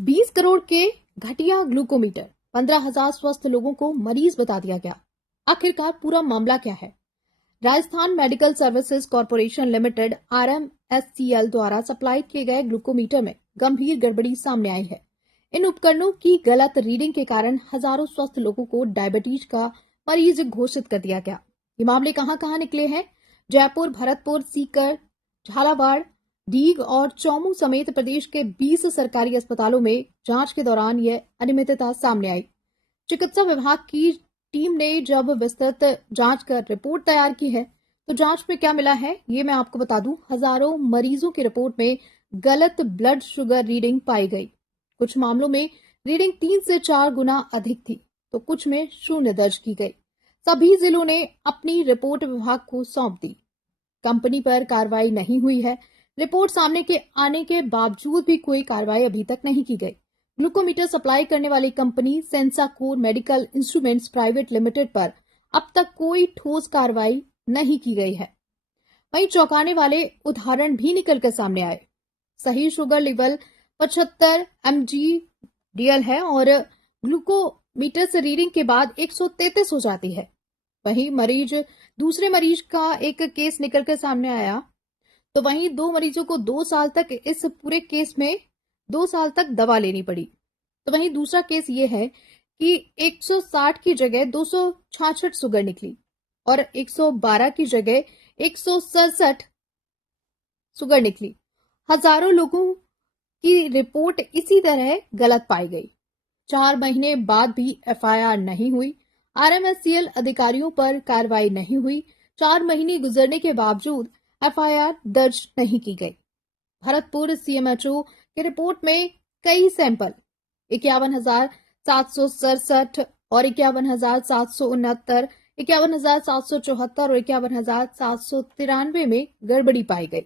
20 करोड़ के घटिया ग्लूकोमीटर, 15,000 स्वस्थ लोगों को मरीज बता दिया गया। आखिरकार पूरा मामला क्या है? Rajasthan medical services corporation limited RMSCL द्वारा सप्लाई किए गए ग्लूकोमीटर में गंभीर गड़बड़ी सामने आई है। इन उपकरणों की गलत रीडिंग के कारण हजारों स्वस्थ लोगों को डायबिटीज का मरीज घोषित कर दिया गया। ये मामले कहां निकले हैं? जयपुर, भरतपुर, सीकर, झालावाड़, डीग और चौमू समेत प्रदेश के 20 सरकारी अस्पतालों में जांच के दौरान यह अनियमितता सामने आई। चिकित्सा विभाग की टीम ने जब विस्तृत जांच कर रिपोर्ट तैयार की है, तो जांच में क्या मिला है ये मैं आपको बता दूं। हजारों मरीजों की रिपोर्ट में गलत ब्लड शुगर रीडिंग पाई गई। कुछ मामलों में रीडिंग 3 से 4 गुना अधिक थी, तो कुछ में 0 दर्ज की गई। सभी जिलों ने अपनी रिपोर्ट विभाग को सौंप दी। कंपनी पर कार्रवाई नहीं हुई है। रिपोर्ट सामने के आने के बावजूद भी कोई कार्रवाई अभी तक नहीं की गई। ग्लूकोमीटर सप्लाई करने वाली company Sensacore medical instruments private limited पर अब तक कोई ठोस कार्रवाई नहीं की गई है। वहीं चौंकाने वाले उदाहरण भी निकल कर सामने आए। सही शुगर लेवल 75 mg/dl है और ग्लूकोमीटर से रीडिंग के बाद 133 हो जाती है। वहीं दूसरे मरीज का एक केस निकलकर सामने आया, तो वहीं 2 मरीजों को 2 साल तक इस पूरे केस में 2 साल तक दवा लेनी पड़ी। तो वहीं दूसरा केस ये है कि 160 की जगह 266 शुगर निकली और 112 की जगह 167 शुगर निकली। हजारों लोगों की रिपोर्ट इसी तरह गलत पाई गई। 4 महीने बाद भी FIR नहीं हुई। RMSCL अधिकारियों पर कार्रवाई नहीं हुई। 4 महीने गुजरने के बावजूद FIR दर्ज नहीं की गई। भरतपुर CMHO की रिपोर्ट में कई सैंपल 51,767 और 51,769, 51,774 और 51,793 में गड़बड़ी पाई गई।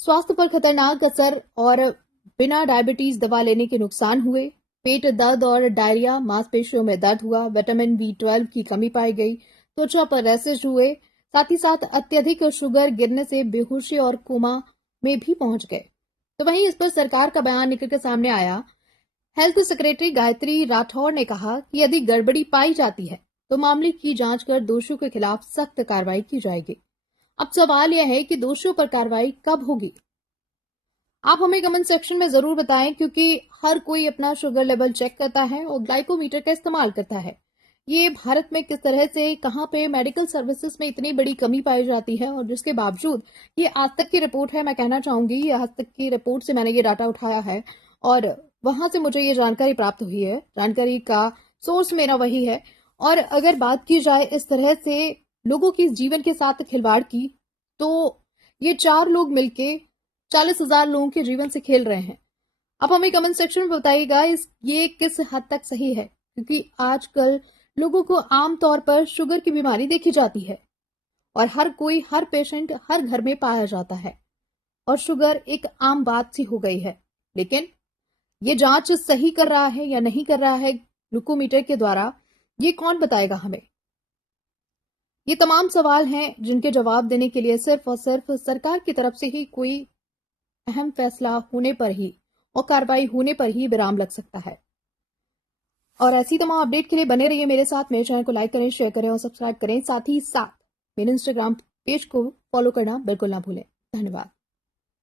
स्वास्थ्य पर खतरनाक असर और बिना डायबिटीज दवा लेने के नुकसान हुए। पेट दर्द और डायरिया, मांसपेशियों में दर्द हुआ, विटामिन B12 की कमी पाई गई, त्वचा पर रैशेज हुए, साथ ही साथ अत्यधिक शुगर गिरने से बेहोशी और कोमा में भी पहुंच गए। तो वहीं इस पर सरकार का बयान निकल कर सामने आया। हेल्थ सेक्रेटरी गायत्री राठौर ने कहा कि यदि गड़बड़ी पाई जाती है तो मामले की जांच कर दोषियों के खिलाफ सख्त कार्रवाई की जाएगी। अब सवाल यह है कि दोषियों पर कार्रवाई कब होगी? आप हमें कमेंट सेक्शन में जरूर बताएं, क्योंकि हर कोई अपना शुगर लेवल चेक करता है और ग्लाइकोमीटर का इस्तेमाल करता है। ये भारत में किस तरह से कहां पे मेडिकल सर्विसेज में इतनी बड़ी कमी पाई जाती है, और जिसके बावजूद ये आज तक की रिपोर्ट है। मैं कहना चाहूंगी ये आज तक की रिपोर्ट से मैंने ये डाटा उठाया है और वहां से मुझे ये जानकारी प्राप्त हुई है। जानकारी का सोर्स मेरा वही है। और अगर बात की जाए इस तरह से लोगों की जीवन के साथ खिलवाड़ की, तो ये 4 लोग मिलके 40,000 लोगों के जीवन से खेल रहे हैं। आप हमें कमेंट सेक्शन में बताइएगा ये किस हद तक सही है, क्योंकि आजकल लोगों को आमतौर पर शुगर की बीमारी देखी जाती है और हर पेशेंट हर घर में पाया जाता है और शुगर एक आम बात सी हो गई है। लेकिन ये जांच सही कर रहा है या नहीं कर रहा है ग्लूकोमीटर के द्वारा, ये कौन बताएगा हमें? ये तमाम सवाल हैं जिनके जवाब देने के लिए सिर्फ और सिर्फ सरकार की तरफ से ही कोई अहम फैसला होने पर ही और कार्रवाई होने पर ही विराम लग सकता है। और ऐसी तमाम अपडेट के लिए बने रहिए मेरे साथ। मेरे चैनल को लाइक करें, शेयर करें और सब्सक्राइब करें। साथ ही साथ मेरे इंस्टाग्राम पेज को फॉलो करना बिल्कुल ना भूलें। धन्यवाद।